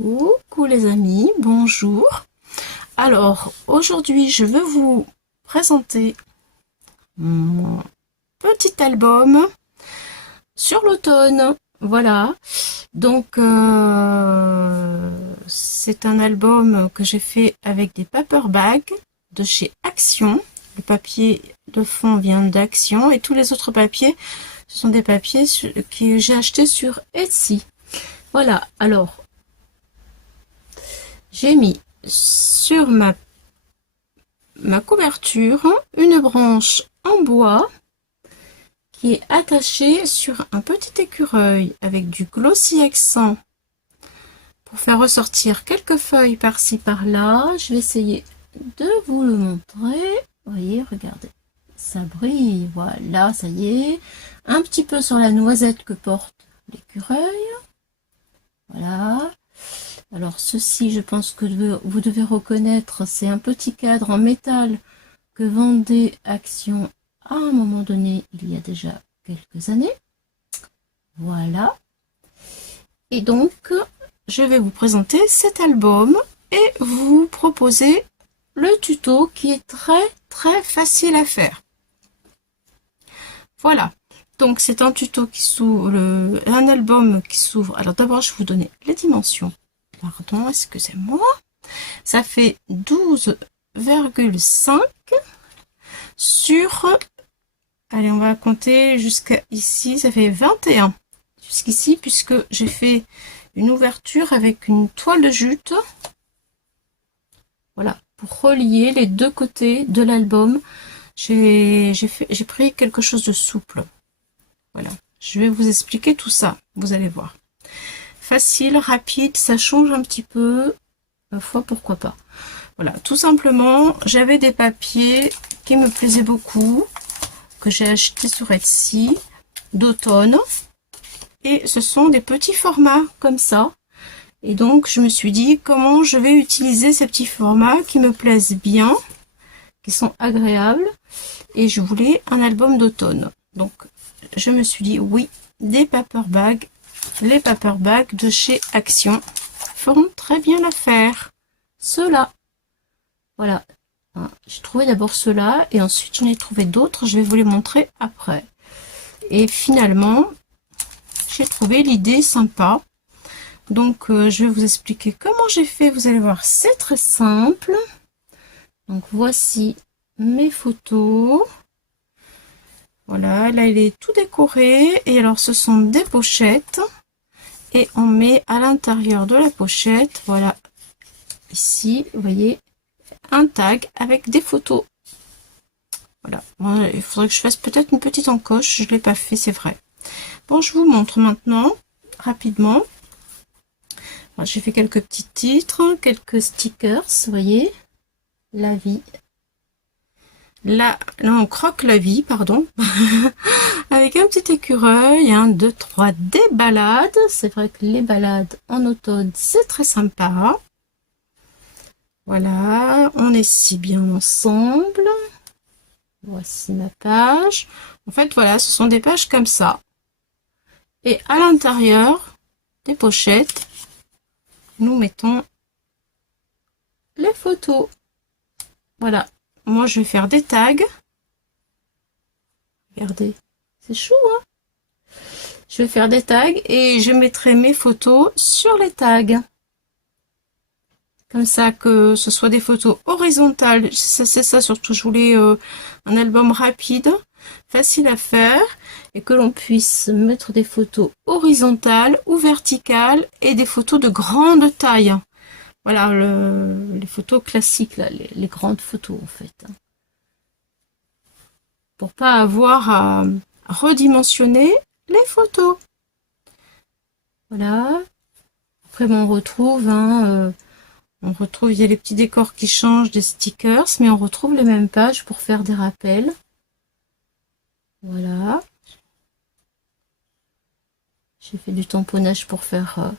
Coucou les amis, bonjour. Alors aujourd'hui je vais vous présenter mon petit album sur l'automne. Voilà, donc c'est un album que j'ai fait avec des paper bags de chez Action. Le papier de fond vient d'Action et tous les autres papiers, ce sont des papiers que j'ai achetés sur Etsy. Voilà, alors j'ai mis sur ma couverture une branche en bois qui est attachée sur un petit écureuil avec du glossy accent pour faire ressortir quelques feuilles par-ci par-là. Je vais essayer de vous le montrer. Vous voyez, regardez, ça brille. Voilà, ça y est. Un petit peu sur la noisette que porte l'écureuil. Voilà. Alors ceci, je pense que vous devez reconnaître, c'est un petit cadre en métal que vendait Action à un moment donné, il y a déjà quelques années. Voilà. Et donc, je vais vous présenter cet album et vous proposer le tuto qui est très facile à faire. Voilà. Donc c'est un tuto qui s'ouvre, un album qui s'ouvre. Alors d'abord, je vais vous donner les dimensions. Pardon, excusez-moi. Ça fait 12,5 sur... Allez, on va compter jusqu'à ici. Ça fait 21 jusqu'ici, puisque j'ai fait une ouverture avec une toile de jute. Voilà, pour relier les deux côtés de l'album. J'ai pris quelque chose de souple. Voilà, je vais vous expliquer tout ça. Vous allez voir. Facile, rapide, ça change un petit peu, ma foi, pourquoi pas. Voilà, tout simplement, j'avais des papiers qui me plaisaient beaucoup, que j'ai acheté sur Etsy, d'automne, et ce sont des petits formats comme ça. Et donc, je me suis dit, comment je vais utiliser ces petits formats qui me plaisent bien, qui sont agréables, et je voulais un album d'automne. Donc, je me suis dit, oui, des paper bags. Les paper bags de chez Action feront très bien l'affaire. Ceux-là. Voilà. J'ai trouvé d'abord ceux-là et ensuite j'en ai trouvé d'autres. Je vais vous les montrer après. Et finalement, j'ai trouvé l'idée sympa. Donc, je vais vous expliquer comment j'ai fait. Vous allez voir, c'est très simple. Donc, voici mes photos. Voilà, là, il est tout décoré. Et alors, ce sont des pochettes. Et on met à l'intérieur de la pochette, voilà, ici, vous voyez, un tag avec des photos. Voilà, il faudrait que je fasse peut-être une petite encoche, je ne l'ai pas fait, c'est vrai. Bon, je vous montre maintenant, rapidement. J'ai fait quelques petits titres, quelques stickers, vous voyez, la vie. Là, on croque la vie, pardon, avec un petit écureuil, 1, 2, 3, des balades. C'est vrai que les balades en automne, c'est très sympa. Voilà, on est si bien ensemble. Voici ma page. En fait, voilà, ce sont des pages comme ça. Et à l'intérieur des pochettes, nous mettons les photos. Voilà. Moi, je vais faire des tags. Regardez, c'est chou, hein? Je vais faire des tags et je mettrai mes photos sur les tags. Comme ça, que ce soit des photos horizontales. C'est ça surtout, je voulais un album rapide, facile à faire, et que l'on puisse mettre des photos horizontales ou verticales et des photos de grande taille. Voilà, les photos classiques, là, les grandes photos en fait. Pour pas avoir à redimensionner les photos. Voilà. Après, on retrouve, il y a les petits décors qui changent, des stickers, mais on retrouve les mêmes pages pour faire des rappels. Voilà. J'ai fait du tamponnage pour faire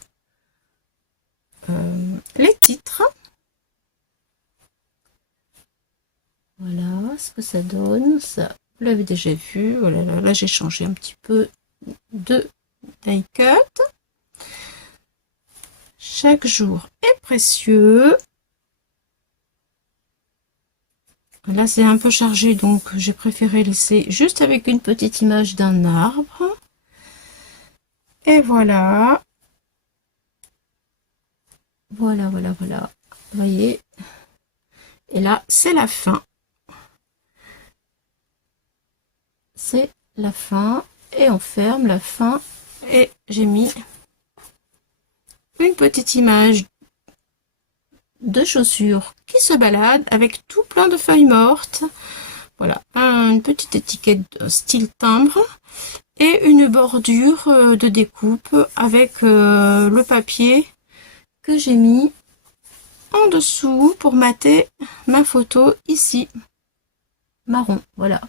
les titres. Voilà ce que ça donne. Ça, vous l'avez déjà vu. Voilà, là j'ai changé un petit peu de die cut. Chaque jour est précieux. Là, c'est un peu chargé, donc j'ai préféré laisser juste avec une petite image d'un arbre. Et voilà. Voilà, voilà, voilà. Vous voyez. Et là, c'est la fin. C'est la fin. Et on ferme la fin. Et j'ai mis une petite image de chaussures qui se baladent avec tout plein de feuilles mortes. Voilà, une petite étiquette style timbre et une bordure de découpe avec le papier que j'ai mis en dessous pour mater ma photo ici, marron. Voilà,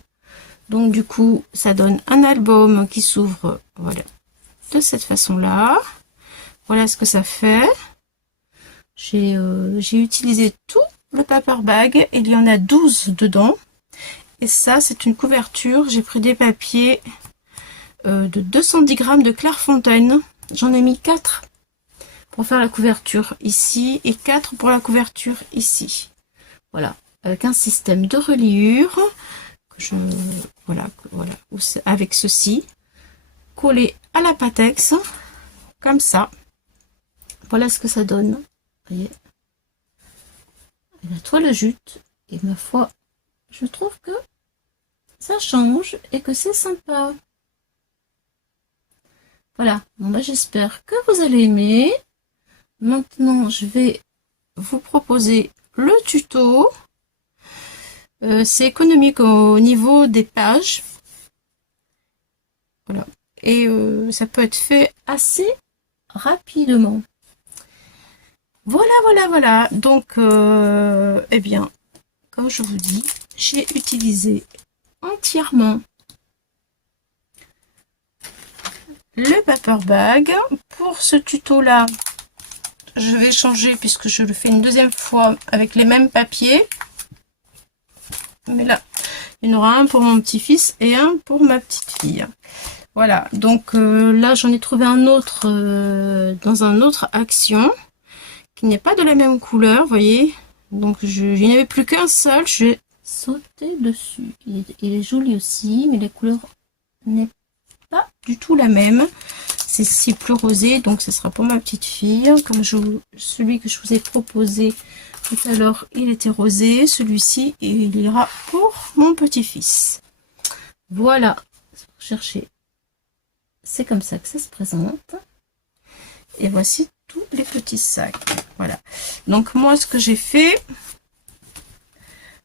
donc du coup ça donne un album qui s'ouvre, voilà, de cette façon là. Voilà ce que ça fait. J'ai utilisé tout le paper bag, il y en a 12 dedans. Et ça, c'est une couverture. J'ai pris des papiers de 210 grammes de Clairefontaine. J'en ai mis 4 pour faire la couverture ici et 4 pour la couverture ici. Voilà, avec un système de reliure que voilà, avec ceci collé à la Patex comme ça. Voilà ce que ça donne. Vous voyez, la toile jute et ma foi, je trouve que ça change et que c'est sympa. Voilà, bon bah j'espère que vous allez aimer. Maintenant, je vais vous proposer le tuto. C'est économique au niveau des pages. Voilà. Et ça peut être fait assez rapidement. Voilà, voilà, voilà. Donc, eh bien, comme je vous dis, j'ai utilisé entièrement le paper bag. Pour ce tuto là, je vais changer puisque je le fais une deuxième fois avec les mêmes papiers, mais là il y en aura un pour mon petit-fils et un pour ma petite fille. Voilà, donc là j'en ai trouvé un autre dans un autre action qui n'est pas de la même couleur, vous voyez, donc il n'y avait plus qu'un seul, je vais sauter dessus. Il est joli aussi, mais la couleur n'est pas du tout la même. C'est plus rosé, donc ce sera pour ma petite fille. Comme celui que je vous ai proposé tout à l'heure, il était rosé. Celui-ci, il ira pour mon petit-fils. Voilà, cherchez. C'est comme ça que ça se présente. Et voici tous les petits sacs. Voilà. Donc moi, ce que j'ai fait,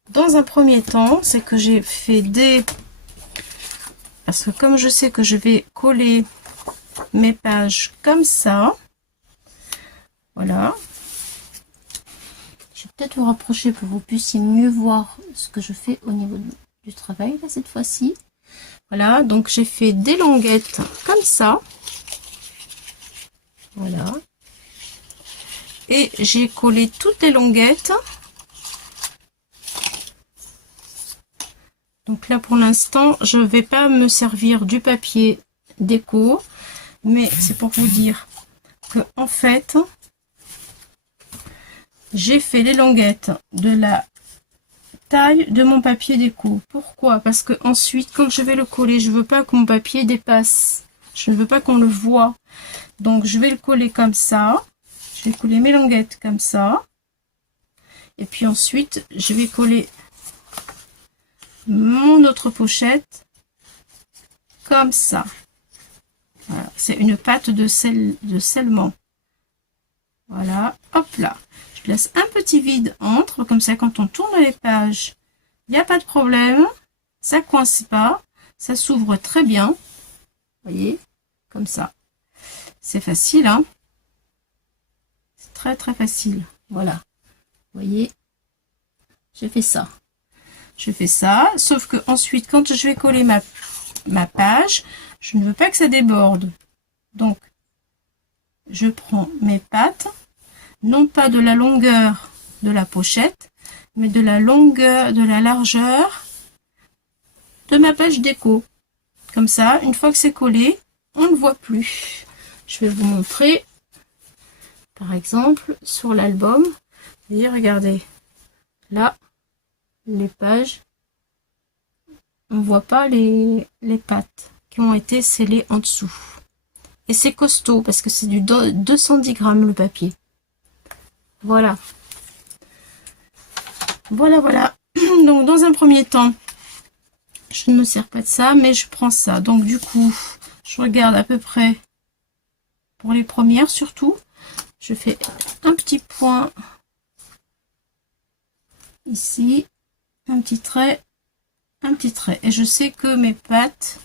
dans un premier temps, c'est que j'ai fait des... Parce que comme je sais que je vais coller mes pages comme ça, voilà, je vais peut-être vous rapprocher pour que vous puissiez mieux voir ce que je fais au niveau du travail là cette fois-ci. Voilà, donc j'ai fait des languettes comme ça, voilà, et j'ai collé toutes les languettes. Donc là pour l'instant je vais pas me servir du papier déco, mais c'est pour vous dire que en fait j'ai fait les languettes de la taille de mon papier déco. Pourquoi? Parce que ensuite quand je vais le coller, je veux pas que mon papier dépasse, je ne veux pas qu'on le voit, donc je vais le coller comme ça. Je vais coller mes languettes comme ça, et puis ensuite je vais coller mon autre pochette comme ça. Voilà, c'est une pâte de scellement. Voilà, hop là. Je laisse un petit vide entre, comme ça quand on tourne les pages, il n'y a pas de problème. Ça coince pas, ça s'ouvre très bien. Vous voyez, comme ça. C'est facile, hein. C'est très très facile. Voilà. Vous voyez, j'ai fait ça. Je fais ça, sauf que ensuite, quand je vais coller ma page, je ne veux pas que ça déborde. Donc, je prends mes pattes, non pas de la longueur de la pochette, mais de la longueur, de la largeur de ma page déco. Comme ça, une fois que c'est collé, on ne voit plus. Je vais vous montrer Par exemple, sur l'album, vous voyez, regardez, là, les pages, on voit pas les pattes qui ont été scellées en dessous. Et c'est costaud parce que c'est du 210 grammes le papier. Voilà. Voilà, voilà. Donc, dans un premier temps, je ne me sers pas de ça, mais je prends ça. Donc, du coup, je regarde à peu près pour les premières surtout. Je fais un petit point ici, un petit trait, un petit trait. Et je sais que mes pattes,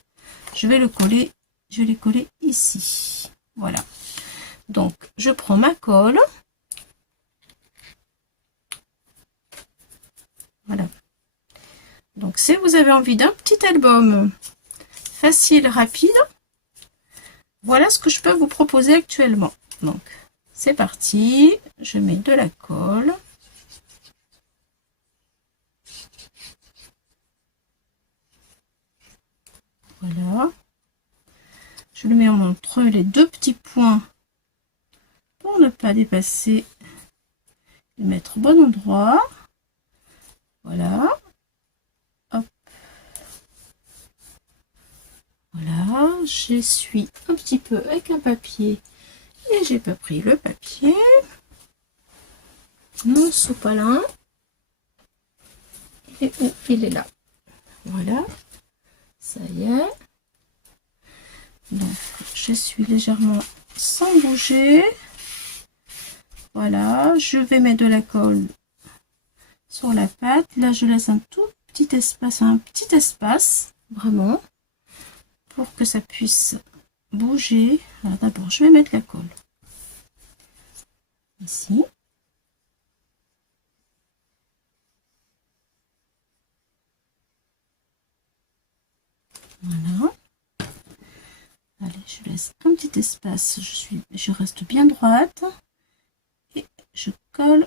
je vais les coller ici. Voilà. Donc, je prends ma colle. Voilà. Donc, si vous avez envie d'un petit album facile, rapide, voilà ce que je peux vous proposer actuellement. Donc, c'est parti. Je mets de la colle. Voilà. Je le mets entre les deux petits points pour ne pas dépasser. Le mettre au bon endroit. Voilà. Hop. Voilà. J'essuie un petit peu avec un papier. Et j'ai pas pris le papier. Mon sopalin. Et où il est là. Voilà. Ça y est. Donc, j'essuie légèrement sans bouger. Voilà. Je vais mettre de la colle sur la pâte. Là, je laisse un tout petit espace, vraiment, pour que ça puisse bouger. Alors, d'abord, je vais mettre la colle ici. Voilà. Allez, je laisse un petit espace. Je reste bien droite et je colle.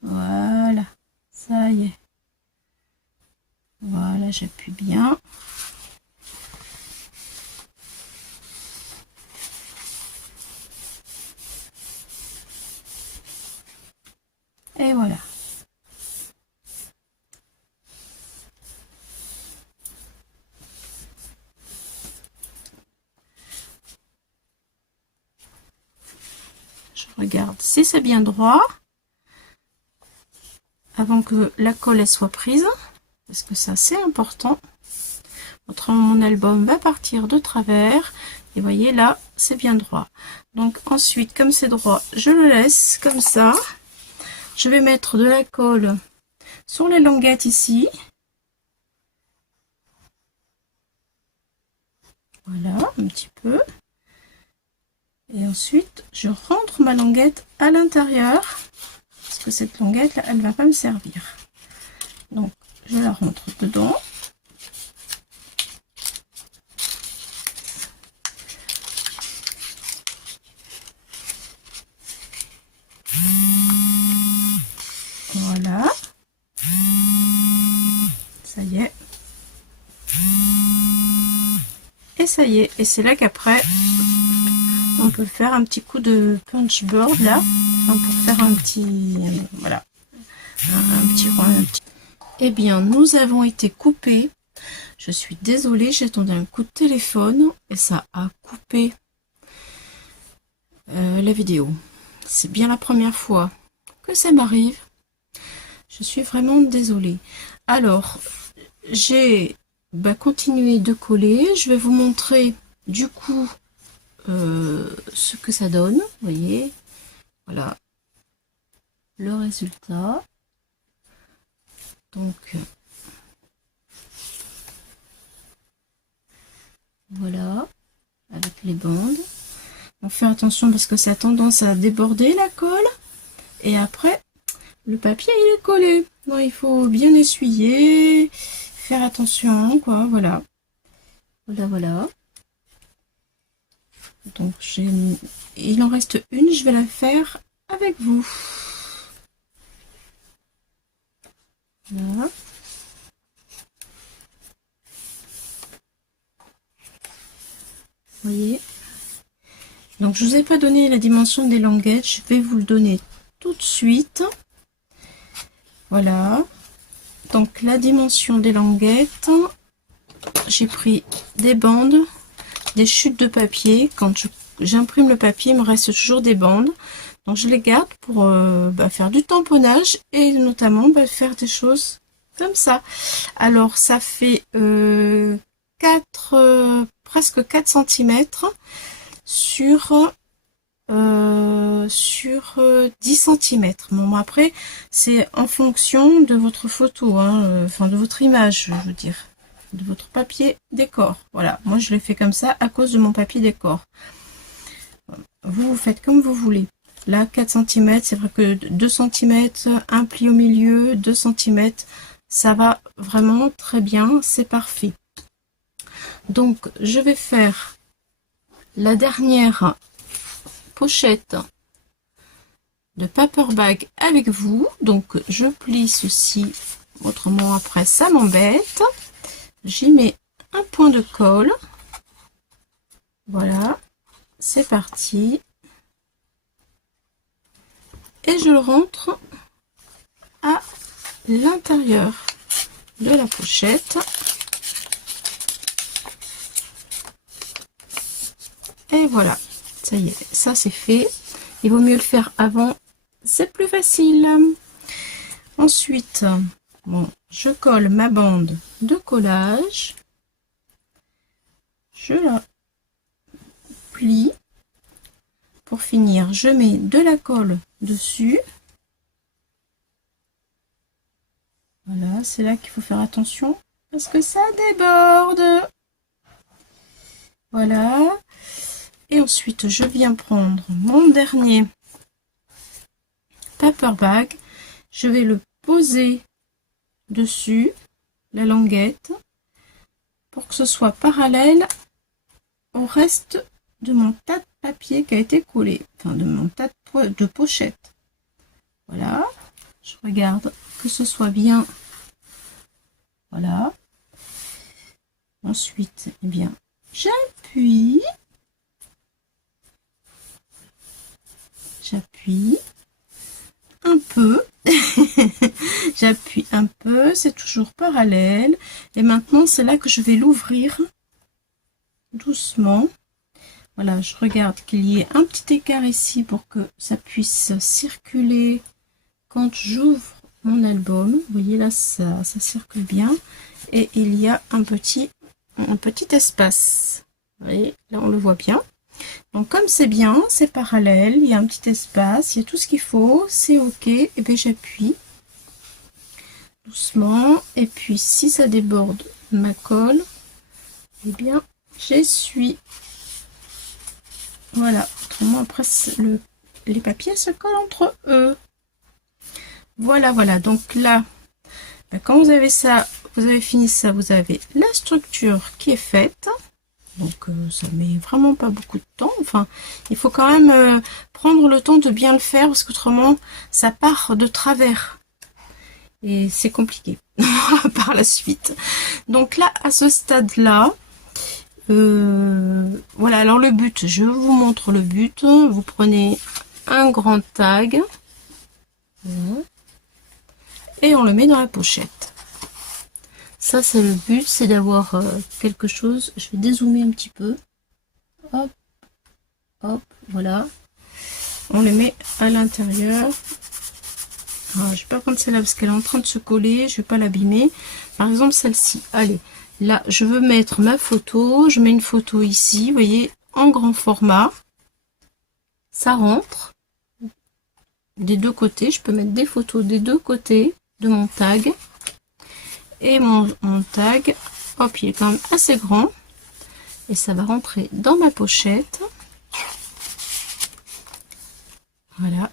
Voilà, ça y est. Voilà, j'appuie bien. Et voilà. Je regarde si c'est bien droit avant que la colle soit prise, parce que ça c'est important. Autrement, mon album va partir de travers. Et voyez là, c'est bien droit. Donc ensuite, comme c'est droit, je le laisse comme ça. Je vais mettre de la colle sur les languettes ici. Voilà, un petit peu. Et ensuite, je rentre ma languette à l'intérieur. Parce que cette languette, là, elle ne va pas me servir. Donc, je la rentre dedans. Voilà. Ça y est. Et ça y est. Et c'est là qu'après, on peut faire un petit coup de punch board là. Enfin, pour faire un petit... voilà. Un petit rond. Eh bien, nous avons été coupés. Je suis désolée, j'ai attendu un coup de téléphone et ça a coupé la vidéo. C'est bien la première fois que ça m'arrive. Je suis vraiment désolée. Alors, j'ai continué de coller. Je vais vous montrer du coup ce que ça donne. Vous voyez, voilà le résultat. Donc, voilà, avec les bandes. On fait attention parce que ça a tendance à déborder la colle. Et après, le papier il est collé. Donc, il faut bien essuyer, faire attention, quoi, voilà. Voilà, voilà. Donc, il en reste une, je vais la faire avec vous. Voilà. Vous voyez. Donc je vous ai pas donné la dimension des languettes, je vais vous le donner tout de suite. Voilà, donc la dimension des languettes, j'ai pris des bandes, des chutes de papier. Quand j'imprime le papier, il me reste toujours des bandes, donc je les garde pour faire du tamponnage et notamment faire des choses comme ça. Alors ça fait presque 4 cm sur 10 cm. Bon, après, c'est en fonction de votre photo, hein, enfin de votre image, je veux dire, de votre papier décor. Voilà, moi je l'ai fait comme ça à cause de mon papier décor. Vous faites comme vous voulez. Là, 4 cm, c'est vrai que 2 cm, un pli au milieu, 2 cm, ça va vraiment très bien, c'est parfait. Donc, je vais faire la dernière pochette de paper bag avec vous. Donc, je plie ceci, autrement après ça m'embête. J'y mets un point de colle. Voilà, c'est parti. Et je le rentre à l'intérieur de la pochette. Et voilà, ça y est, ça c'est fait. Il vaut mieux le faire avant, c'est plus facile. Ensuite, bon, je colle ma bande de collage. Je la plie. Pour finir, je mets de la colle dessus. Voilà, c'est là qu'il faut faire attention parce que ça déborde. Voilà. Et ensuite, je viens prendre mon dernier paper bag. Je vais le poser dessus, la languette, pour que ce soit parallèle au reste de mon tas de papier qui a été collé, enfin de mon tas de pochettes. Voilà, je regarde que ce soit bien. Voilà. Ensuite, eh bien, j'appuie un peu. J'appuie un peu, c'est toujours parallèle. Et maintenant, c'est là que je vais l'ouvrir doucement. Voilà, je regarde qu'il y ait un petit écart ici pour que ça puisse circuler quand j'ouvre mon album. Vous voyez là, ça circule bien. Et il y a un petit espace. Vous voyez, là on le voit bien. Donc comme c'est bien, c'est parallèle, il y a un petit espace, il y a tout ce qu'il faut, c'est ok. Et bien j'appuie doucement. Et puis si ça déborde ma colle, et bien j'essuie. Voilà, autrement après les papiers se collent entre eux. Voilà, voilà, donc là, quand vous avez ça, vous avez fini ça, vous avez la structure qui est faite. Donc ça met vraiment pas beaucoup de temps. Enfin, il faut quand même prendre le temps de bien le faire parce qu'autrement, ça part de travers. Et c'est compliqué par la suite. Donc là, à ce stade-là, voilà, alors le but, je vous montre le but. Vous prenez un grand tag et on le met dans la pochette. Ça, c'est le but, c'est d'avoir quelque chose. Je vais dézoomer un petit peu. Hop, hop, voilà. On les met à l'intérieur. Je vais pas prendre celle-là parce qu'elle est en train de se coller. Je vais pas l'abîmer. Par exemple, celle-ci. Allez, là, je veux mettre ma photo. Je mets une photo ici, vous voyez, en grand format. Ça rentre des deux côtés. Je peux mettre des photos des deux côtés de mon tag. Et mon tag, hop, il est quand même assez grand. Et ça va rentrer dans ma pochette. Voilà.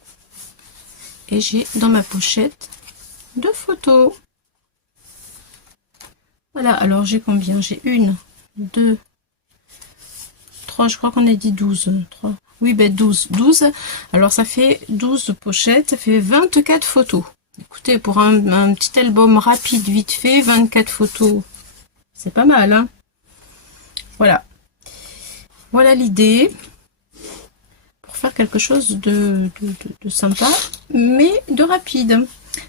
Et j'ai dans ma pochette 2 photos. Voilà, alors j'ai combien? J'ai 1, 2, 3, je crois qu'on a dit 12. 3. Oui, ben 12. 12. Alors ça fait 12 pochettes, ça fait 24 photos. Écoutez, pour un petit album rapide, vite fait, 24 photos, c'est pas mal, hein. Voilà. Voilà l'idée. faire quelque chose de sympa, mais de rapide.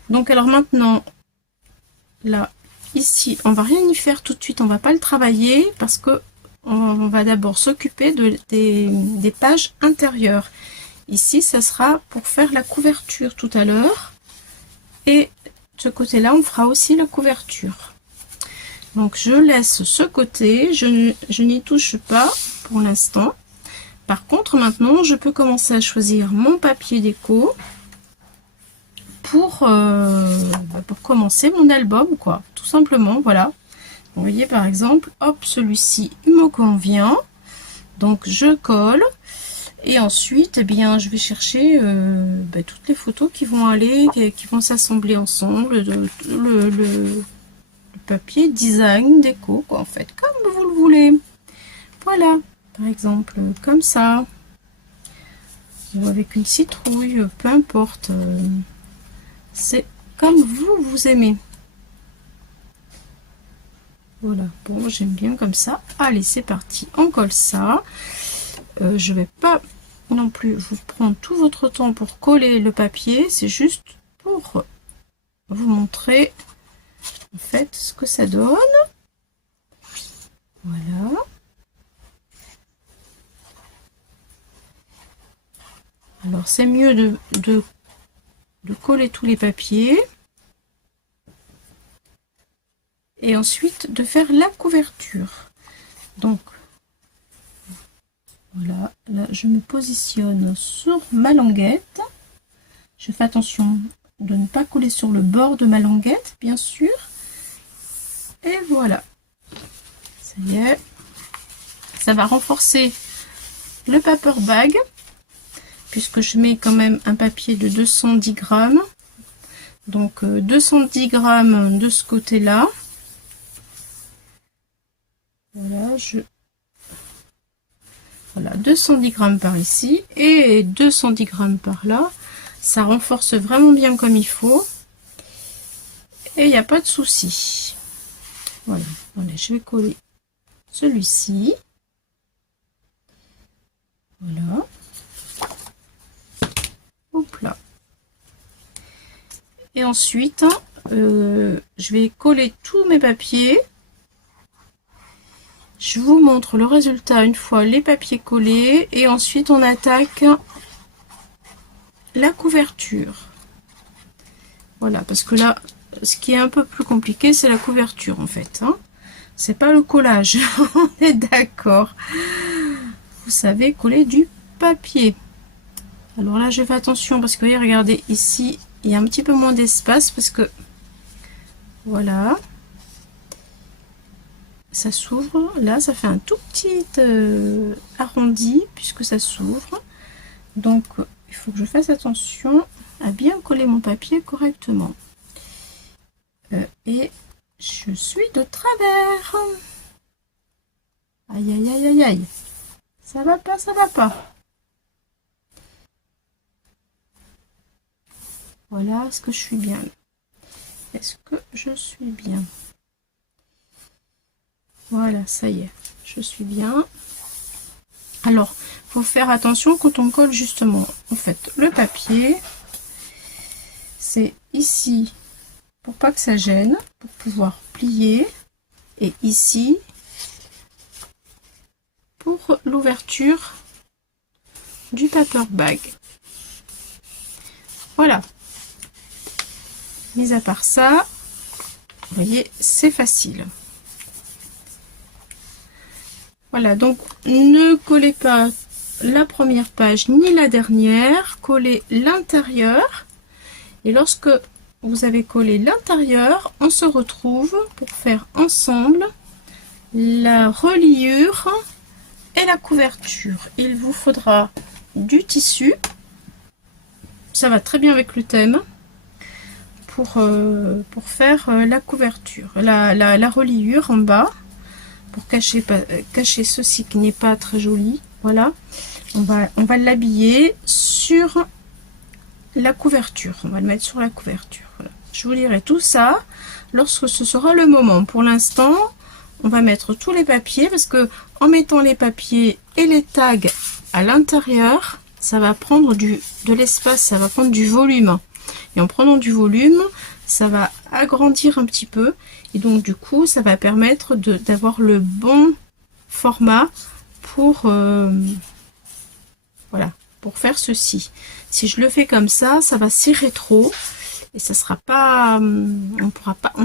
Donc alors maintenant, là, ici, on va rien y faire tout de suite, on va pas le travailler parce que on va d'abord s'occuper des pages intérieures. Ici, ça sera pour faire la couverture tout à l'heure. Et de ce côté-là, on fera aussi la couverture. Donc, je laisse ce côté. Je n'y touche pas pour l'instant. Par contre, maintenant, je peux commencer à choisir mon papier déco pour commencer mon album, quoi. Tout simplement, voilà. Vous voyez, par exemple, hop, celui-ci, il me convient. Donc, je colle. Et ensuite, eh bien, je vais chercher toutes les photos qui vont aller, qui vont s'assembler ensemble, le papier design déco, quoi, en fait, comme vous le voulez. Voilà, par exemple, comme ça, ou avec une citrouille, peu importe. C'est comme vous aimez. Voilà, bon, j'aime bien comme ça. Allez, c'est parti, on colle ça. Je vais pas non plus vous prendre tout votre temps pour coller le papier, c'est juste pour vous montrer en fait ce que ça donne. Voilà. Alors c'est mieux de coller tous les papiers et ensuite de faire la couverture. Donc voilà, là je me positionne sur ma languette. Je fais attention de ne pas coller sur le bord de ma languette, bien sûr. Et voilà. Ça y est. Ça va renforcer le paper bag, puisque je mets quand même un papier de 210 grammes. Donc 210 grammes de ce côté-là. Voilà, Voilà, 210 grammes par ici et 210 grammes par là. Ça renforce vraiment bien comme il faut. Et il n'y a pas de souci. Voilà, allez, je vais coller celui-ci. Voilà. Hop là. Et ensuite, je vais coller tous mes papiers. Je vous montre le résultat une fois les papiers collés et ensuite on attaque la couverture. Voilà, parce que là, ce qui est un peu plus compliqué, c'est la couverture en fait. Hein. C'est pas le collage, on est d'accord. Vous savez coller du papier. Alors là, je fais attention parce que regardez ici, il y a un petit peu moins d'espace parce que voilà. Ça s'ouvre, là ça fait un tout petit arrondi puisque ça s'ouvre, donc il faut que je fasse attention à bien coller mon papier correctement. Et je suis de travers. Aïe aïe aïe aïe aïe, ça va pas, ça va pas. Voilà, est-ce que je suis bien? Est-ce que je suis bien? Voilà, ça y est, je suis bien. Alors, il faut faire attention quand on colle justement. En fait, le papier, c'est ici, pour pas que ça gêne, pour pouvoir plier. Et ici, pour l'ouverture du paper bag. Voilà. Mis à part ça, vous voyez, c'est facile. Voilà, donc ne collez pas la première page ni la dernière, collez l'intérieur. Et lorsque vous avez collé l'intérieur, on se retrouve pour faire ensemble la reliure et la couverture. Il vous faudra du tissu, ça va très bien avec le thème, pour faire la couverture, la reliure en bas. Pour cacher ceci qui n'est pas très joli. Voilà, on va l'habiller sur la couverture. On va le mettre sur la couverture. Voilà. Je vous lirai tout ça lorsque ce sera le moment. Pour l'instant, on va mettre tous les papiers parce que en mettant les papiers et les tags à l'intérieur, ça va prendre de l'espace, ça va prendre du volume. Et en prenant du volume, ça va agrandir un petit peu. Et donc du coup, ça va permettre d'avoir le bon format pour, voilà, pour faire ceci. Si je le fais comme ça va serrer trop. Et ça sera pas, on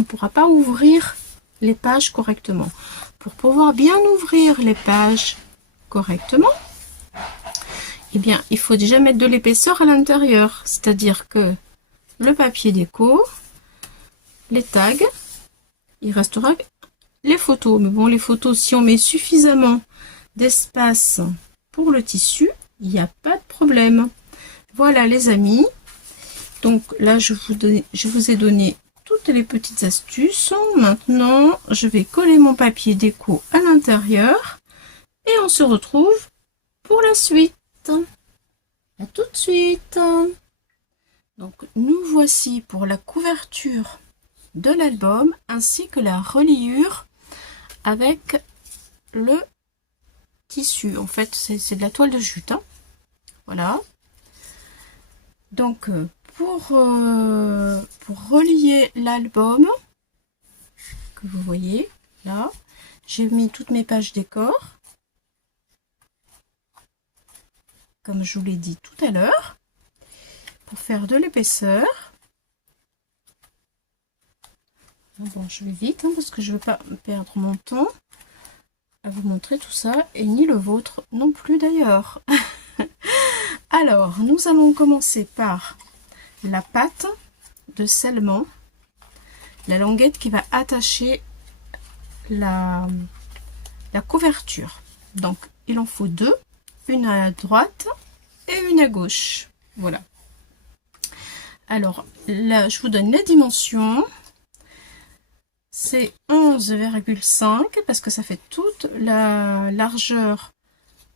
pourra pas ouvrir les pages correctement. Pour pouvoir bien ouvrir les pages correctement, eh bien, il faut déjà mettre de l'épaisseur à l'intérieur. C'est-à-dire que le papier déco, les tags, il restera les photos. Mais bon, les photos, si on met suffisamment d'espace pour le tissu, il n'y a pas de problème. Voilà les amis. Donc là, je vous ai donné toutes les petites astuces. Maintenant, je vais coller mon papier déco à l'intérieur et on se retrouve pour la suite. À tout de suite. Donc nous voici pour la couverture de l'album ainsi que la reliure avec le tissu. En fait, c'est de la toile de jute. Hein. Voilà. Donc pour relier l'album que vous voyez là, j'ai mis toutes mes pages décor comme je vous l'ai dit tout à l'heure pour faire de l'épaisseur. Bon, je vais vite hein, parce que je ne veux pas perdre mon temps à vous montrer tout ça et ni le vôtre non plus d'ailleurs. Alors nous allons commencer par la pâte de scellement, la languette qui va attacher la couverture. Donc il en faut deux, une à droite et une à gauche. Voilà. Alors là je vous donne les dimensions. C'est 11,5 parce que ça fait toute la largeur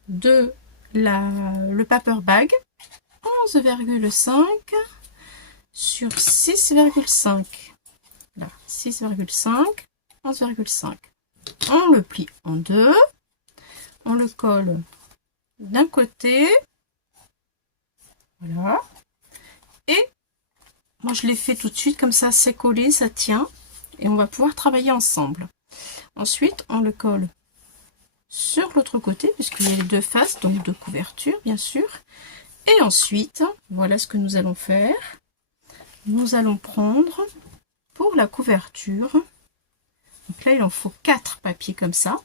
de le paper bag. 11,5 sur 6,5. Là, 6,5, 11,5. On le plie en deux. On le colle d'un côté. Voilà. Et moi, je l'ai fait tout de suite, comme ça, c'est collé, ça tient. Et on va pouvoir travailler ensemble. Ensuite, on le colle sur l'autre côté, puisqu'il y a les deux faces, donc de couverture, bien sûr. Et ensuite, voilà ce que nous allons faire. Nous allons prendre pour la couverture. Donc là, il en faut 4 papiers comme ça.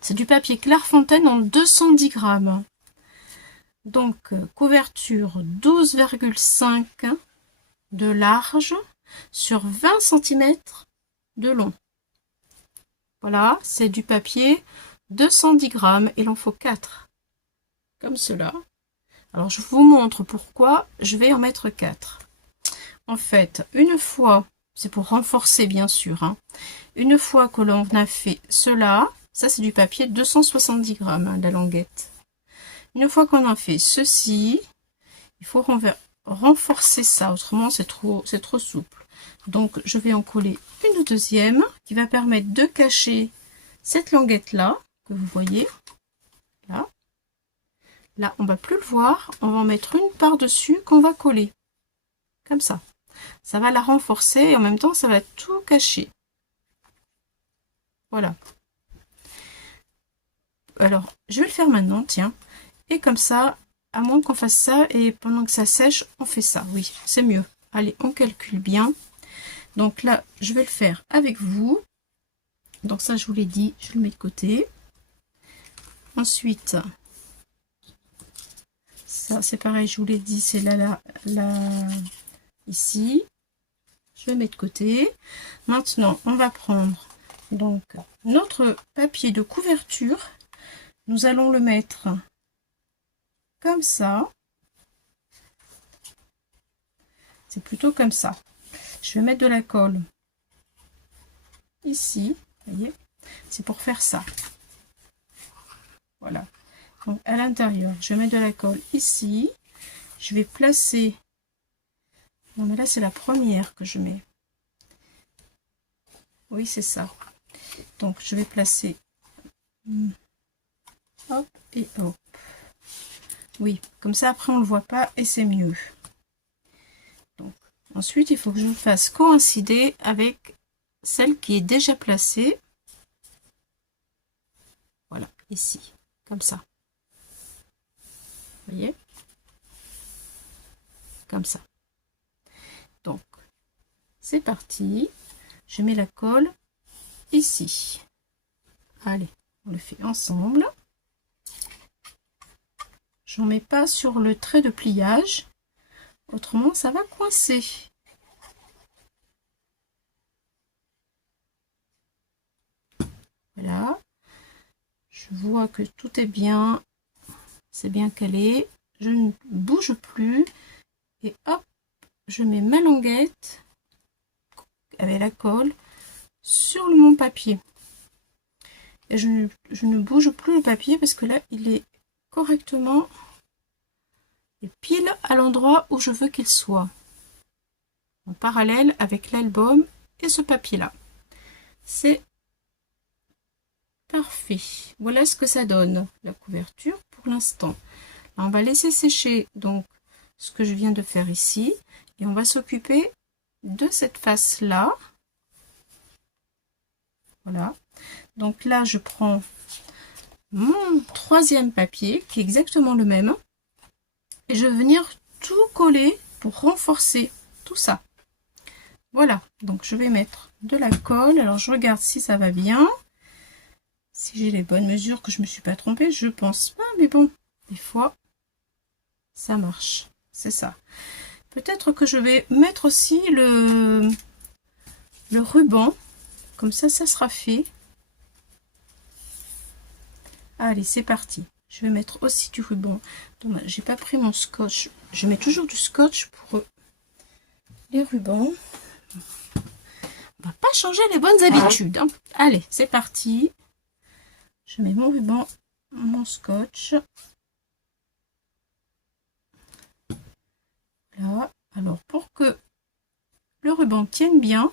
C'est du papier Clairefontaine en 210 grammes. Donc, couverture 12,5 de large sur 20 cm de long. Voilà, c'est du papier 210 grammes. Il en faut 4. Comme cela. Alors, je vous montre pourquoi je vais en mettre 4. En fait, une fois, c'est pour renforcer bien sûr, hein, une fois que l'on a fait cela, ça c'est du papier 270 grammes, hein, la languette. Une fois qu'on a fait ceci, il faut renforcer ça, autrement c'est trop souple. Donc je vais en coller une deuxième qui va permettre de cacher cette languette là, que vous voyez, là. Là, on va plus le voir, on va en mettre une par-dessus qu'on va coller, comme ça. Ça va la renforcer et en même temps, ça va tout cacher. Voilà. Alors, je vais le faire maintenant, tiens. Et comme ça, à moins qu'on fasse ça et pendant que ça sèche, on fait ça. Oui, c'est mieux. Allez, on calcule bien. Donc là, je vais le faire avec vous. Donc ça, je vous l'ai dit, je le mets de côté. Ensuite, ça, c'est pareil, je vous l'ai dit, c'est là, ici. Je le mets de côté. Maintenant, on va prendre donc notre papier de couverture. Nous allons le mettre comme ça. C'est plutôt comme ça. Je vais mettre de la colle ici. Vous voyez, c'est pour faire ça. Voilà. Donc à l'intérieur, je vais mettre de la colle ici. Je vais placer. Non mais là c'est la première que je mets. Oui, c'est ça. Donc je vais placer. Hop et hop. Oui, comme ça après on le voit pas et c'est mieux. Donc, ensuite, il faut que je fasse coïncider avec celle qui est déjà placée. Voilà, ici, comme ça. Vous voyez? Comme ça. Donc, c'est parti. Je mets la colle ici. Allez, on le fait ensemble. J'en mets pas sur le trait de pliage, autrement ça va coincer. Voilà, je vois que tout est bien, c'est bien calé, je ne bouge plus et hop, je mets ma languette avec la colle sur mon papier. Et je ne bouge plus le papier parce que là il est correctement et pile à l'endroit où je veux qu'il soit, en parallèle avec l'album et ce papier là. C'est parfait. Voilà ce que ça donne, la couverture pour l'instant. On va laisser sécher donc ce que je viens de faire ici et on va s'occuper de cette face là. Voilà. Donc là, je prends mon troisième papier qui est exactement le même et je vais venir tout coller pour renforcer tout ça. Voilà. Donc je vais mettre de la colle. Alors je regarde si ça va bien. Si j'ai les bonnes mesures, que je me suis pas trompée, je pense pas, mais bon, des fois, ça marche. C'est ça. Peut-être que je vais mettre aussi le ruban. Comme ça sera fait. Allez, c'est parti. Je vais mettre aussi du ruban. J'ai pas pris mon scotch. Je mets toujours du scotch pour les rubans. On va pas changer les bonnes habitudes, hein. Allez, c'est parti. Je mets mon ruban, mon scotch. Là. Alors, pour que le ruban tienne bien,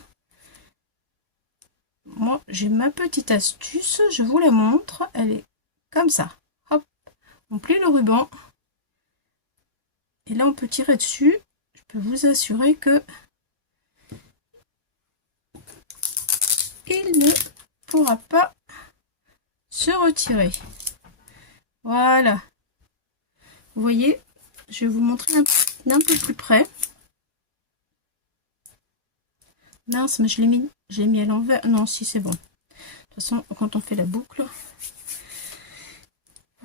moi, j'ai ma petite astuce. Je vous la montre. Elle est comme ça. Hop, on plie le ruban. Et là, on peut tirer dessus. Je peux vous assurer que il ne pourra pas se retirer. Voilà. Vous voyez, je vais vous montrer d'un peu plus près. Mince, mais je l'ai mis à l'envers. Non, si c'est bon. De toute façon, quand on fait la boucle,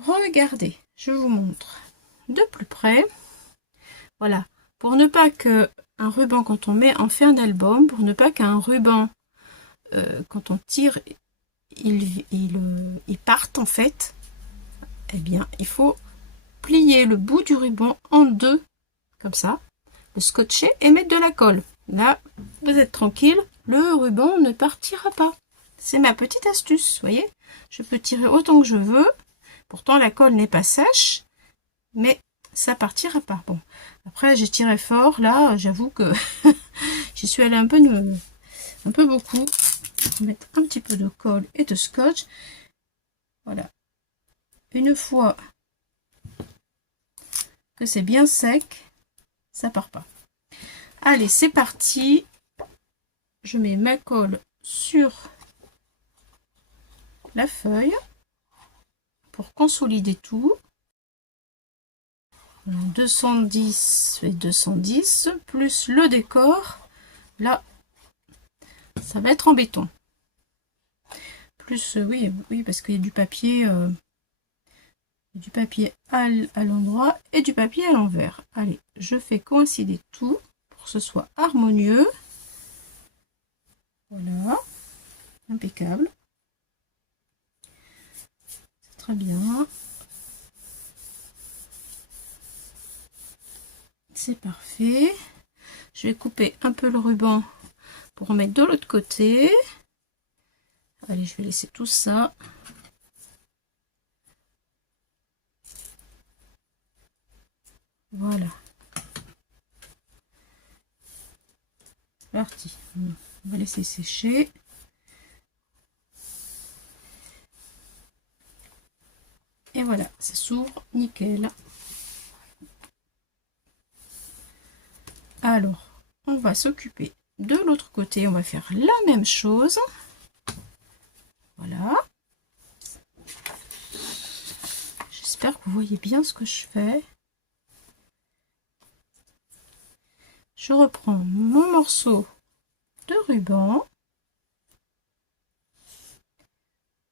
regardez, je vous montre de plus près. Voilà, pour ne pas que un ruban, quand on fait un album, pour ne pas qu'un ruban, quand on tire, il parte en fait, eh bien, il faut plier le bout du ruban en deux, comme ça, le scotcher et mettre de la colle. Là, vous êtes tranquille, le ruban ne partira pas. C'est ma petite astuce, vous voyez. Je peux tirer autant que je veux. Pourtant, la colle n'est pas sèche, mais ça partira pas. Bon, après, j'ai tiré fort. Là, j'avoue que j'y suis allée un peu beaucoup. Je vais mettre un petit peu de colle et de scotch. Voilà. Une fois que c'est bien sec, ça part pas. Allez, c'est parti. Je mets ma colle sur la feuille pour consolider tout. 210 et 210 plus le décor. Là, ça va être en béton. Plus, oui, parce qu'il y a du papier à l'endroit et du papier à l'envers. Allez, je fais coïncider tout pour que ce soit harmonieux. Voilà, impeccable. C'est très bien. C'est parfait. Je vais couper un peu le ruban pour en mettre de l'autre côté. Allez, je vais laisser tout ça. Voilà. C'est parti. On va laisser sécher. Et voilà, ça s'ouvre nickel. Alors, on va s'occuper de l'autre côté. On va faire la même chose. Voilà. J'espère que vous voyez bien ce que je fais. Je reprends mon morceau de ruban.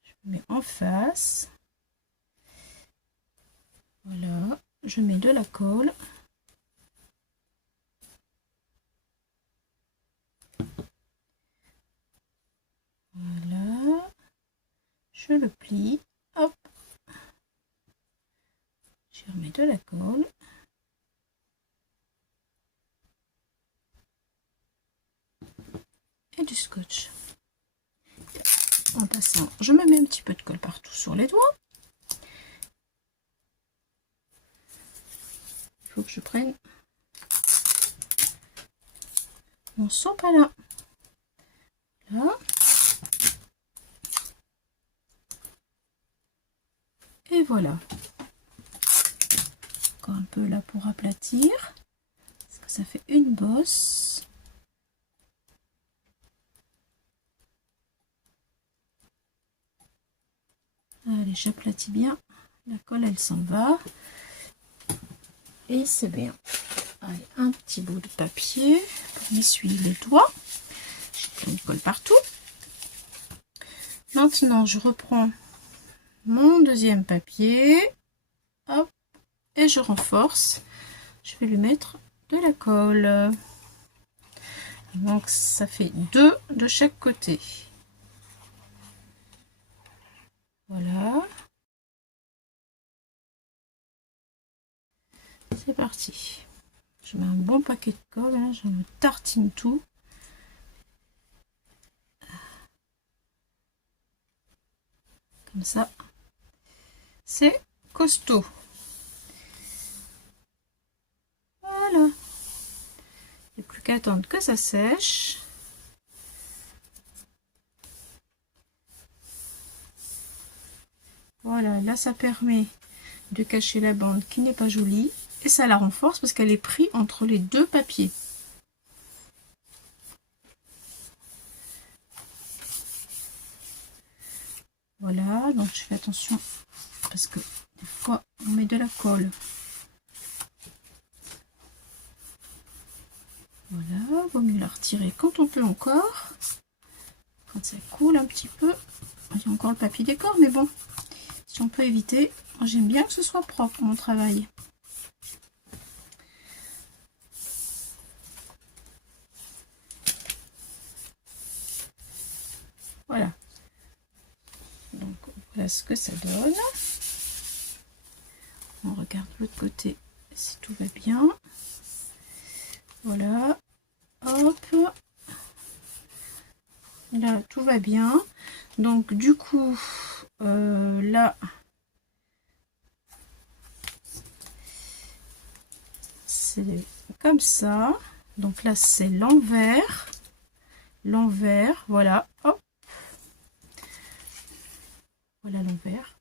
Je le mets en face. Voilà. Je mets de la colle. Voilà. Je le plie. Hop. Je remets de la colle. Et du scotch. En passant, je me mets un petit peu de colle partout sur les doigts. Il faut que je prenne mon sopalin. Là. Et voilà. Encore un peu là pour aplatir. Parce que ça fait une bosse. Allez, j'aplatis bien. La colle, elle s'en va. Et c'est bien. Allez, un petit bout de papier pour m'essuyer les doigts. J'ai plein de colle partout. Maintenant, je reprends mon deuxième papier. Hop. Et je renforce. Je vais lui mettre de la colle. Donc, ça fait 2 de chaque côté. Voilà. C'est parti. Je mets un bon paquet de colle, hein, je me tartine tout. Comme ça. C'est costaud. Voilà. Il n'y a plus qu'à attendre que ça sèche. Voilà, là ça permet de cacher la bande qui n'est pas jolie. Et ça la renforce parce qu'elle est prise entre les deux papiers. Voilà, donc je fais attention parce que des fois on met de la colle. Voilà, vaut mieux la retirer quand on peut encore. Quand ça coule un petit peu. Il y a encore le papier décor, mais bon, si on peut éviter, j'aime bien que ce soit propre mon travail. Voilà. Donc voilà ce que ça donne. On regarde l'autre côté si tout va bien. Voilà. Hop. Là, tout va bien. Donc du coup, là, c'est comme ça. Donc là, c'est l'envers. L'envers, voilà. Hop. Voilà l'envers.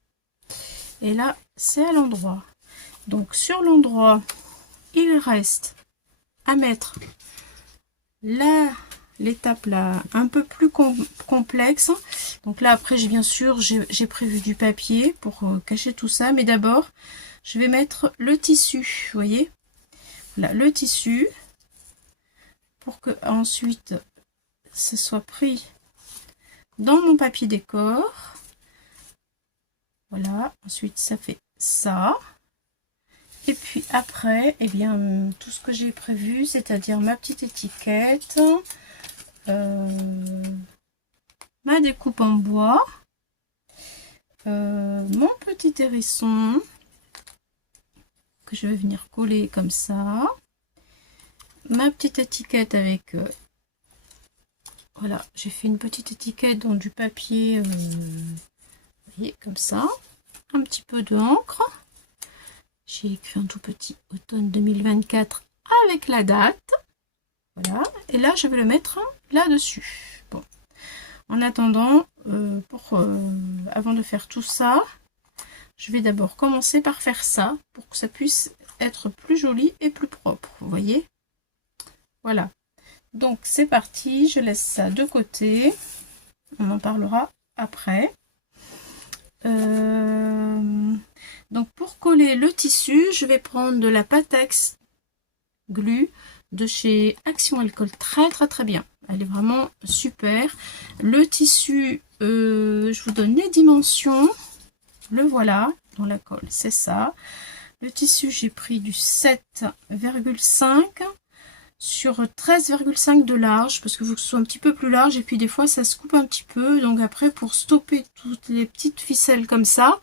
Et là, c'est à l'endroit. Donc sur l'endroit, il reste à mettre l'étape là un peu plus complexe. Donc là après, bien sûr, j'ai prévu du papier pour cacher tout ça. Mais d'abord, je vais mettre le tissu. Vous voyez, voilà le tissu pour que ensuite ce soit pris dans mon papier décor. Voilà, ensuite ça fait ça. Et puis après, eh bien, tout ce que j'ai prévu, c'est-à-dire ma petite étiquette, ma découpe en bois, mon petit hérisson, que je vais venir coller comme ça, ma petite étiquette avec, voilà, j'ai fait une petite étiquette dans du papier, vous voyez, comme ça, un petit peu d'encre. J'ai écrit un tout petit automne 2024 avec la date. Voilà. Et là, je vais le mettre là-dessus. Bon. En attendant, avant de faire tout ça, je vais d'abord commencer par faire ça pour que ça puisse être plus joli et plus propre. Vous voyez? Voilà. Donc c'est parti, je laisse ça de côté. On en parlera après. Donc pour coller le tissu, je vais prendre de la Pattex Glue de chez Action. Elle colle très très très bien. Elle est vraiment super. Le tissu, je vous donne les dimensions. Le voilà dans la colle, c'est ça. Le tissu, j'ai pris du 7,5 sur 13,5 de large parce que faut que ce soit un petit peu plus large et puis des fois ça se coupe un petit peu. Donc après, pour stopper toutes les petites ficelles comme ça,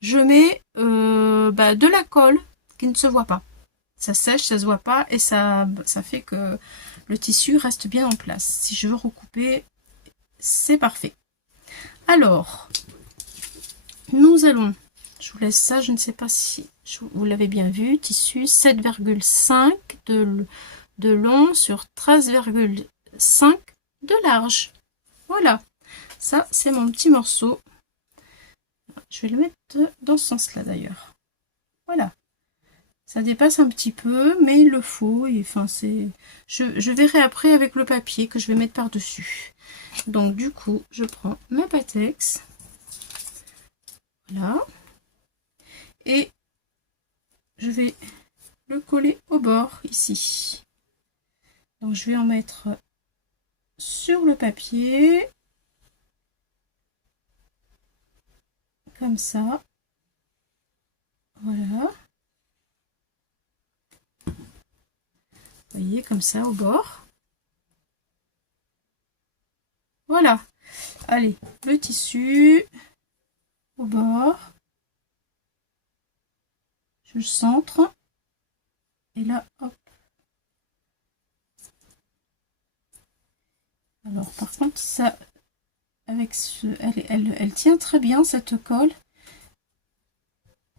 je mets de la colle qui ne se voit pas. Ça sèche, ça se voit pas et ça fait que le tissu reste bien en place. Si je veux recouper, c'est parfait. Alors, nous allons, je vous laisse ça, je ne sais pas si vous l'avez bien vu, tissu 7,5 de long sur 13,5 de large. Voilà, ça c'est mon petit morceau. Je vais le mettre dans ce sens-là d'ailleurs. Voilà. Ça dépasse un petit peu, mais il le faut. Et, enfin, je verrai après avec le papier que je vais mettre par-dessus. Donc du coup, je prends ma Pattex. Voilà. Et je vais le coller au bord ici. Donc je vais en mettre sur le papier. Comme ça. Voilà. Vous voyez, comme ça, au bord. Voilà. Allez, le tissu au bord. Je centre. Et là, hop. Alors, par contre, ça, avec elle tient très bien, cette colle.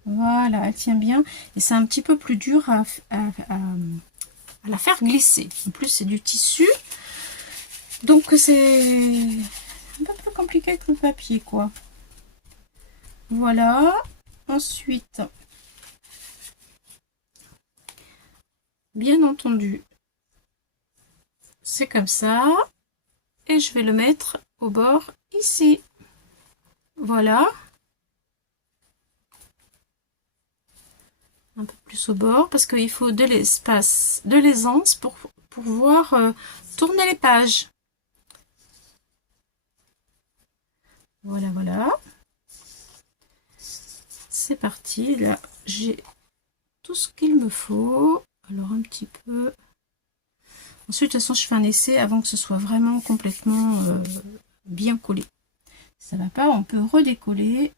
Voilà, elle tient bien. Et c'est un petit peu plus dur à la faire glisser. En plus, c'est du tissu. Donc, c'est un peu plus compliqué que le papier, quoi. Voilà. Ensuite, bien entendu, c'est comme ça. Et je vais le mettre au bord ici. Voilà. Un peu plus au bord parce qu'il faut de l'espace, de l'aisance pour pouvoir tourner les pages. Voilà, voilà. C'est parti. Là, j'ai tout ce qu'il me faut. Alors, un petit peu. Ensuite, de toute façon, je fais un essai avant que ce soit vraiment complètement bien collé. Ça va pas, on peut redécoller.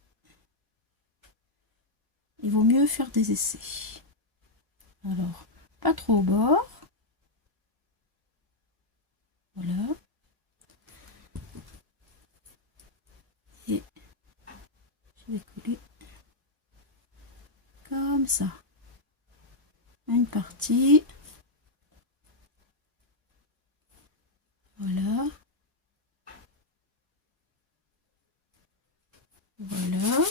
Il vaut mieux faire des essais. Alors, pas trop au bord. Voilà. Et je vais coller comme ça. Une partie. Voilà. Voilà.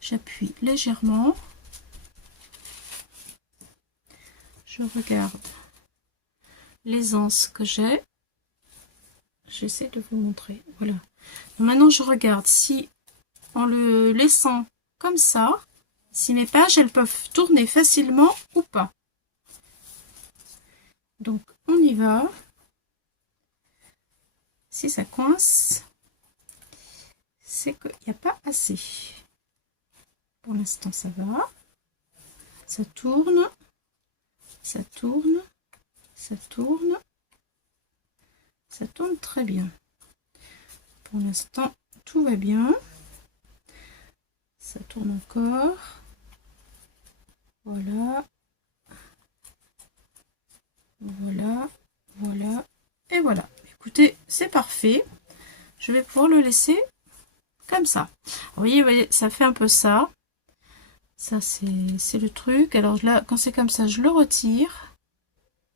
J'appuie légèrement. Je regarde l'aisance que j'ai. J'essaie de vous montrer. Voilà. Maintenant, je regarde si, en le laissant comme ça, si mes pages, elles peuvent tourner facilement ou pas. Donc, on y va. Si ça coince, c'est qu'il n'y a pas assez. Pour l'instant, ça va. Ça tourne. Ça tourne. Ça tourne. Ça tourne très bien. Pour l'instant, tout va bien. Ça tourne encore. Voilà. Voilà. Voilà. Et voilà. Écoutez, c'est parfait. Je vais pouvoir le laisser comme ça. Vous voyez, ça fait un peu ça. Ça, c'est le truc. Alors là, quand c'est comme ça, je le retire.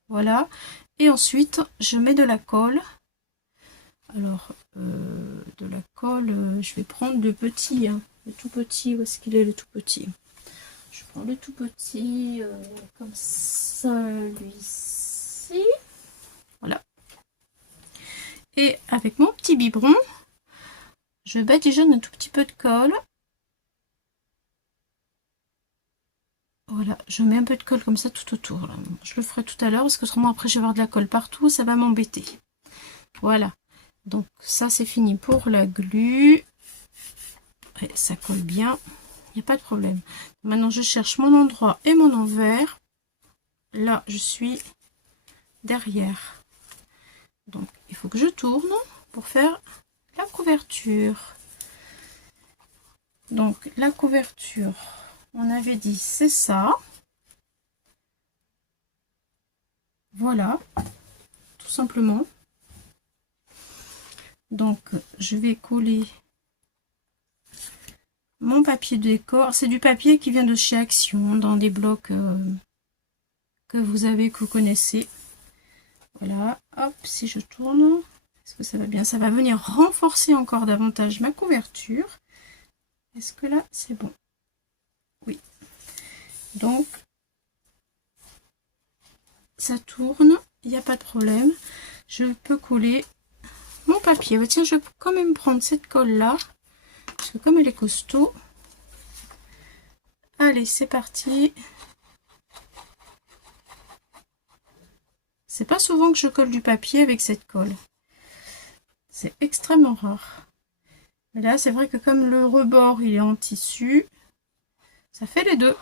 Voilà. Et ensuite, je mets de la colle. Alors, de la colle, je vais prendre le petit, hein, le tout petit. Où est-ce qu'il est, le tout petit? Je prends le tout petit, comme celui-ci. Voilà. Et avec mon petit biberon, je badigeonne un tout petit peu de colle. Voilà, je mets un peu de colle comme ça tout autour. Là. Je le ferai tout à l'heure parce que autrement après je vais avoir de la colle partout, ça va m'embêter. Voilà, donc ça c'est fini pour la glu. Et ça colle bien, il n'y a pas de problème. Maintenant je cherche mon endroit et mon envers. Là je suis derrière. Donc il faut que je tourne pour faire la couverture. Donc la couverture, on avait dit c'est ça. Voilà, tout simplement. Donc je vais coller mon papier de décor. C'est du papier qui vient de chez Action, dans des blocs que vous connaissez. Voilà, hop, si je tourne, est-ce que ça va bien? Ça va venir renforcer encore davantage ma couverture. Est-ce que là, c'est bon? Oui. Donc, ça tourne, il n'y a pas de problème. Je peux coller mon papier. Oh, tiens, je vais quand même prendre cette colle-là, parce que comme elle est costaud. Allez, c'est parti. C'est pas souvent que je colle du papier avec cette colle. C'est extrêmement rare. Mais là, c'est vrai que comme le rebord, il est en tissu, ça fait les deux.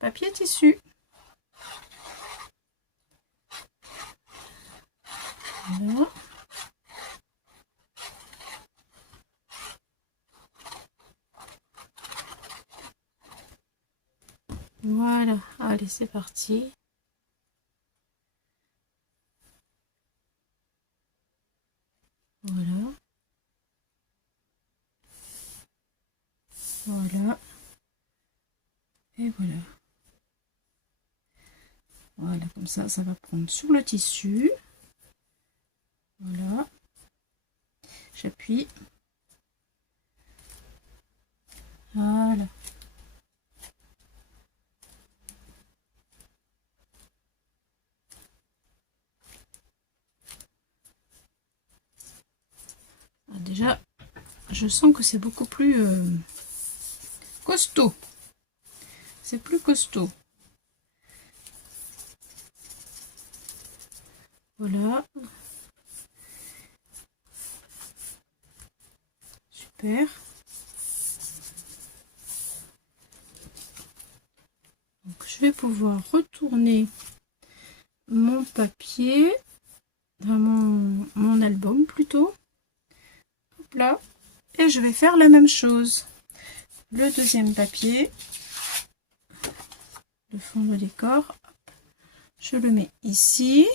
Papier tissu. Voilà. Voilà. Allez, c'est parti. Voilà. Voilà. Et voilà. Voilà, comme ça va prendre sur le tissu. Voilà. J'appuie. Voilà. Alors déjà, je sens que c'est beaucoup plus costaud. C'est plus costaud. Voilà. Super. Donc, je vais pouvoir retourner mon papier, dans mon album plutôt. Hop là. Et je vais faire la même chose. Le deuxième papier, le fond de décor, je le mets ici.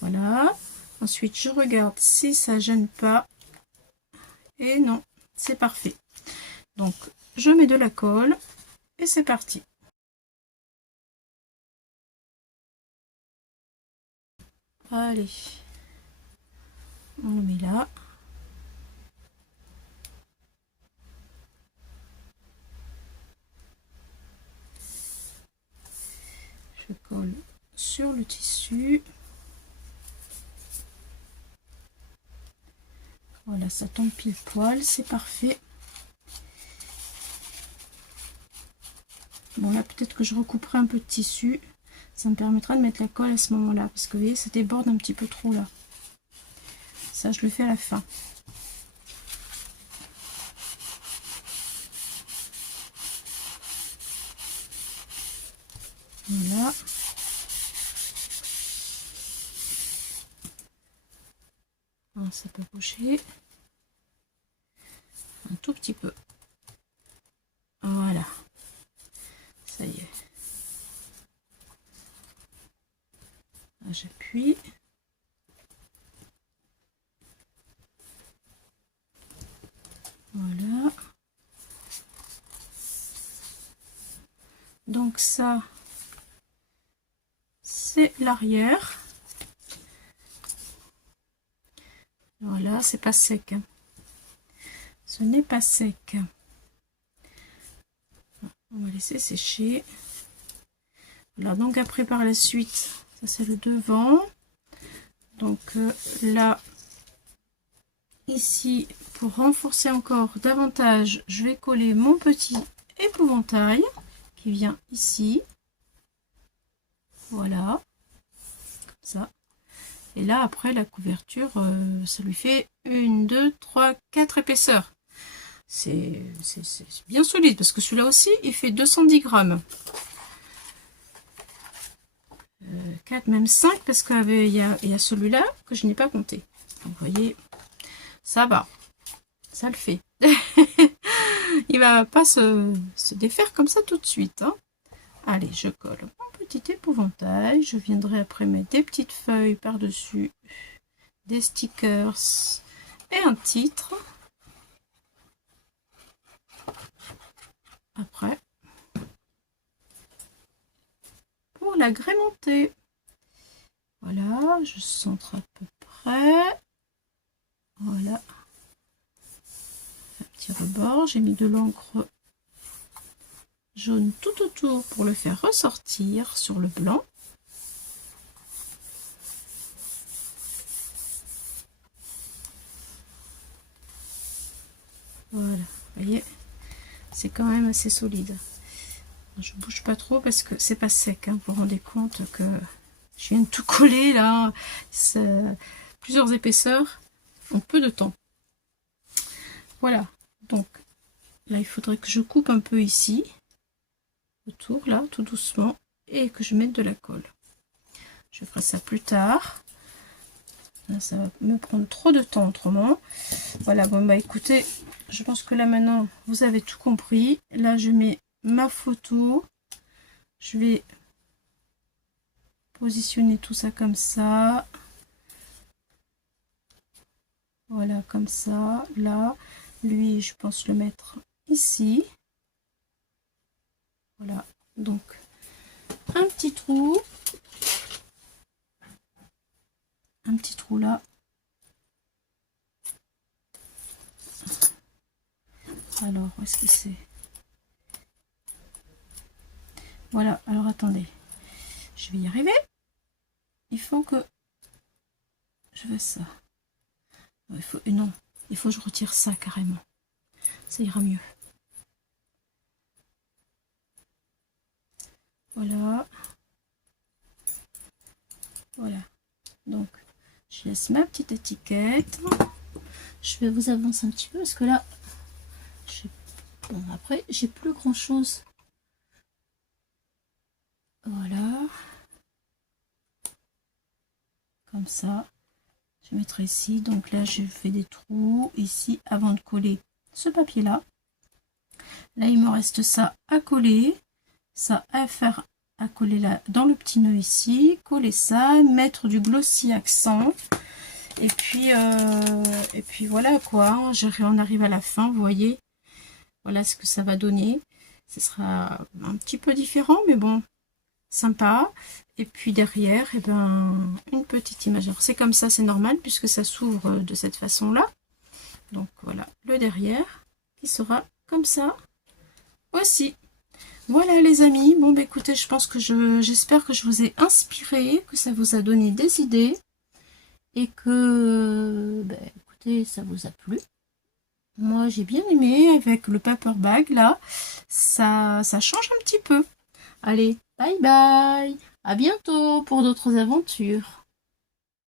Voilà. Ensuite, je regarde si ça gêne pas. Et non, c'est parfait. Donc, je mets de la colle et c'est parti. Allez, on le met là. Je colle sur le tissu. Voilà, ça tombe pile poil, c'est parfait. Bon, là, peut-être que je recouperai un peu de tissu. Ça me permettra de mettre la colle à ce moment-là. Parce que vous voyez, ça déborde un petit peu trop là. Ça, je le fais à la fin. Voilà. Alors, ça peut bouger. Un tout petit peu. Voilà. Ça y est. J'appuie. Voilà. Donc ça, c'est l'arrière. Voilà, c'est pas sec. Ce n'est pas sec. On va laisser sécher. Voilà, donc après par la suite, ça c'est le devant. Donc là, ici, pour renforcer encore davantage, je vais coller mon petit épouvantail qui vient ici. Voilà, comme ça. Et là, après, la couverture, ça lui fait 1, 2, 3, 4 épaisseurs. C'est bien solide, parce que celui-là aussi, il fait 210 grammes. 4, même 5, parce qu'il y a celui-là que je n'ai pas compté. Donc, vous voyez, ça va. Ça le fait. Il va pas se défaire comme ça tout de suite. Hein. Allez, je colle mon petit épouvantail. Je viendrai après mettre des petites feuilles par-dessus, des stickers et un titre. Après, pour l'agrémenter. Voilà, je centre à peu près. Voilà. Un petit rebord. J'ai mis de l'encre jaune tout autour pour le faire ressortir sur le blanc. Voilà, vous voyez, c'est quand même assez solide. Je bouge pas trop parce que c'est pas sec, hein, vous vous rendez compte que je viens de tout coller là, plusieurs épaisseurs en peu de temps. Voilà, donc là il faudrait que je coupe un peu ici, autour là, tout doucement, et que je mette de la colle. Je ferai ça plus tard. Là, ça va me prendre trop de temps autrement. Voilà, bon bah écoutez, je pense que là maintenant vous avez tout compris. Là je mets ma photo. Je vais positionner tout ça comme ça. Voilà, comme ça. Là, lui, je pense le mettre ici. Voilà, donc un petit trou. Un petit trou là. Alors, où est-ce que c'est? Voilà, alors attendez. Je vais y arriver. Il faut que je fasse ça. Non, il faut que je retire ça carrément. Ça ira mieux. Voilà. Voilà. Donc, je laisse ma petite étiquette. Je vais vous avancer un petit peu parce que là, bon, après, j'ai plus grand chose. Voilà. Comme ça. Je mettrai ici. Donc là, je fais des trous ici avant de coller ce papier là. Là, il me reste ça à coller. Ça à faire à coller là dans le petit nœud ici. Coller ça. Mettre du glossy accent. Et puis voilà quoi. On arrive à la fin, vous voyez. Voilà ce que ça va donner. Ce sera un petit peu différent, mais bon, sympa. Et puis derrière, eh ben, une petite image. Alors c'est comme ça, c'est normal puisque ça s'ouvre de cette façon-là. Donc voilà, le derrière qui sera comme ça aussi. Voilà les amis. Bon bah écoutez, je pense que j'espère que je vous ai inspiré, que ça vous a donné des idées et que, bah, écoutez, ça vous a plu. Moi j'ai bien aimé avec le paper bag là, ça change un petit peu. Allez, bye bye, à bientôt pour d'autres aventures.